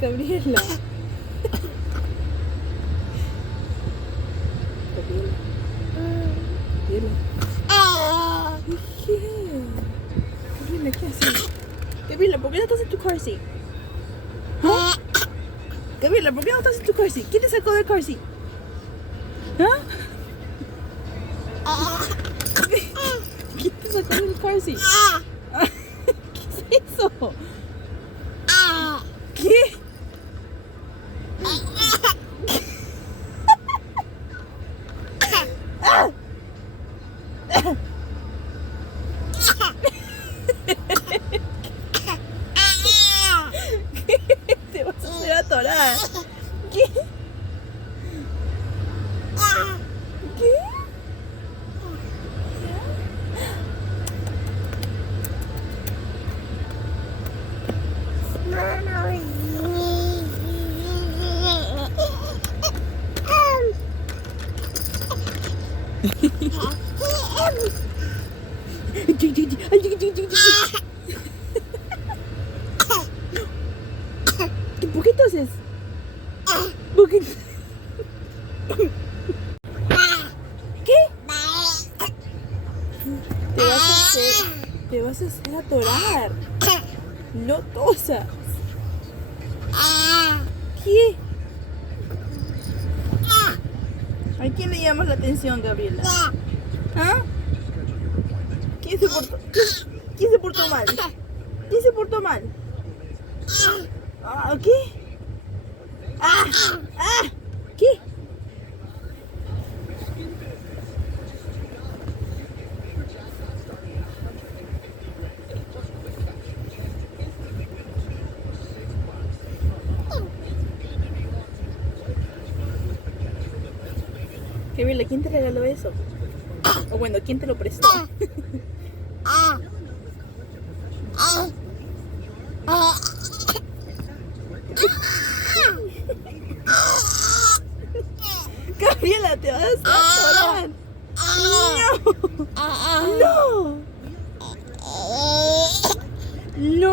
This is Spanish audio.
Gabriela. Gabriela. ¿Qué? Gabriela, ¿qué haces? Gabriela, ¿por qué no estás en tu car seat? ¿Ah? Gabriela, ¿por qué no estás en tu car seat? ¿Quién te sacó del car seat? ¿Ah? ¿Quién te sacó del car seat? ¿Qué es eso? ¿Qué? Te vas a hacer atorar. ¿Qué? ¿Qué? ¿Por qué entonces? ¿Por qué? ¿Qué? Te vas a hacer atorar. No tosas. ¿Qué? ¿A quién le llamas la atención, Gabriela? ¿Ah? ¿Quién se portó mal? ¿Quién se portó mal? ¿Qué? ¿Qué? Gabriela, ¿quién te regaló eso? O bueno, ¿quién te lo prestó? Gabriela, te vas a atorar. No. No. No.